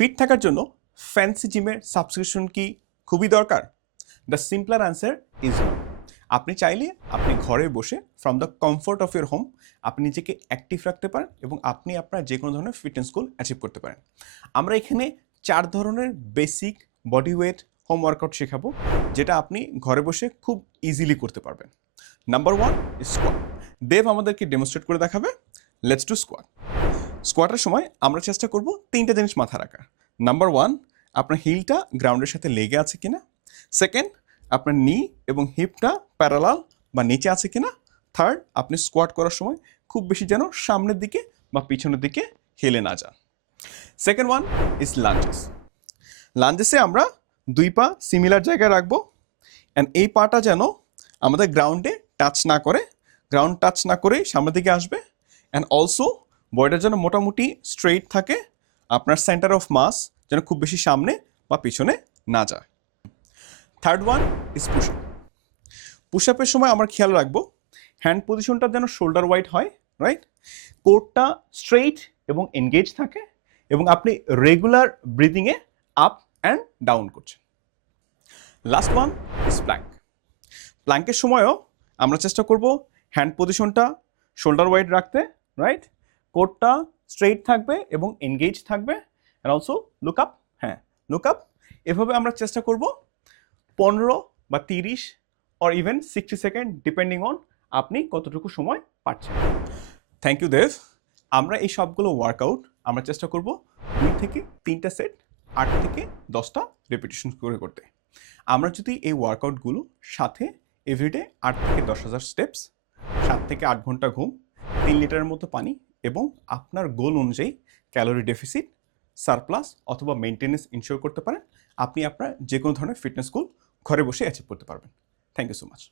Fit থাকার জন্য fancy জিমের সাবস্ক্রিপশন কি খুবই দরকার? The simpler answer is no. আপনি চাইলে আপনি ঘরে বসে from the comfort of your home আপনি নিজেকে অ্যাক্টিভ রাখতে পারেন এবং আপনি আপনার যে কোনো ধরনের ফিটনেস গোল অ্যাচিভ করতে পারেন। আমরা এখানে 4 ধরনের basic body weight home workout শেখাবো, যেটা আপনি ঘরে বসে খুব ইজিলি করতে পারবেন। Number 1 squat. দেব আমাদেরকে ডেমনস্ট্রেট করে দেখাবে। Let's do squat. স্কোয়াটের সময় আমরা চেষ্টা করব 3টে জিনিস মাথায় রাখার। নাম্বার 1, আপনার হিলটা গ্রাউন্ডের সাথে লেগে আছে কিনা। সেকেন্ড, আপনার নি এবং হিপটা প্যারালাল বা নিচে আছে কিনা। থার্ড, আপনি স্কোয়াট করার সময় খুব বেশি যেন সামনের দিকে বা পিছনের দিকে হেলে না যান। Second one is lunges. লাঞ্জেসে আমরা 2 পা সিমিলার জায়গায় রাখবো অ্যান্ড এই পাটা যেন আমাদের গ্রাউন্ডে টাচ না করে, গ্রাউন্ড টাচ না করেই সামনের দিকে আসবে অ্যান্ড অলসো বডিটা যেন মোটামুটি স্ট্রেইট থাকে, আপনার সেন্টার অফ মাস যেন খুব বেশি সামনে বা পিছনে না যায়। Third one is push up. Push আপের সময় আমরা খেয়াল রাখবো হ্যান্ড পজিশনটা যেন শোল্ডার ওয়াইড হয়, রাইট? কোরটা স্ট্রেইট এবং এনগেজ থাকে এবং আপনি রেগুলার ব্রিদিংয়ে আপ অ্যান্ড ডাউন করছেন। Last one is plank. প্ল্যাঙ্কের সময়ও আমরা চেষ্টা করব হ্যান্ড পজিশনটা শোল্ডার ওয়াইড রাখতে, রাইট? কোরটা স্ট্রেইট থাকবে এবং এনগেজ থাকবে অ্যান্ড অলসো লুক আপ। হ্যাঁ, লুক আপ। এভাবে আমরা চেষ্টা করব 15 বা 30 or even 60 second depending on আপনি কতটুকু সময় পাচ্ছেন। থ্যাংক ইউ দেব। আমরা এই সবগুলো ওয়ার্কআউট আমরা চেষ্টা করব 2 থেকে 3টা সেট 8 থেকে 10টা রেপিটেশন করে করতে। আমরা যদি এই ওয়ার্কআউটগুলো সাথে এভরিডে 8 থেকে 10,000 স্টেপস, 7 থেকে 8 ঘন্টা ঘুম, 3 লিটারের মতো পানি এবং আপনার গোল অনুযায়ী ক্যালোরি ডেফিসিট, সারপ্লাস অথবা মেনটেনেন্স ইনশিওর করতে পারেন, আপনি আপনার যে কোনো ধরনের ফিটনেস গোল ঘরে বসে অ্যাচিভ করতে পারবেন। Thank you so much.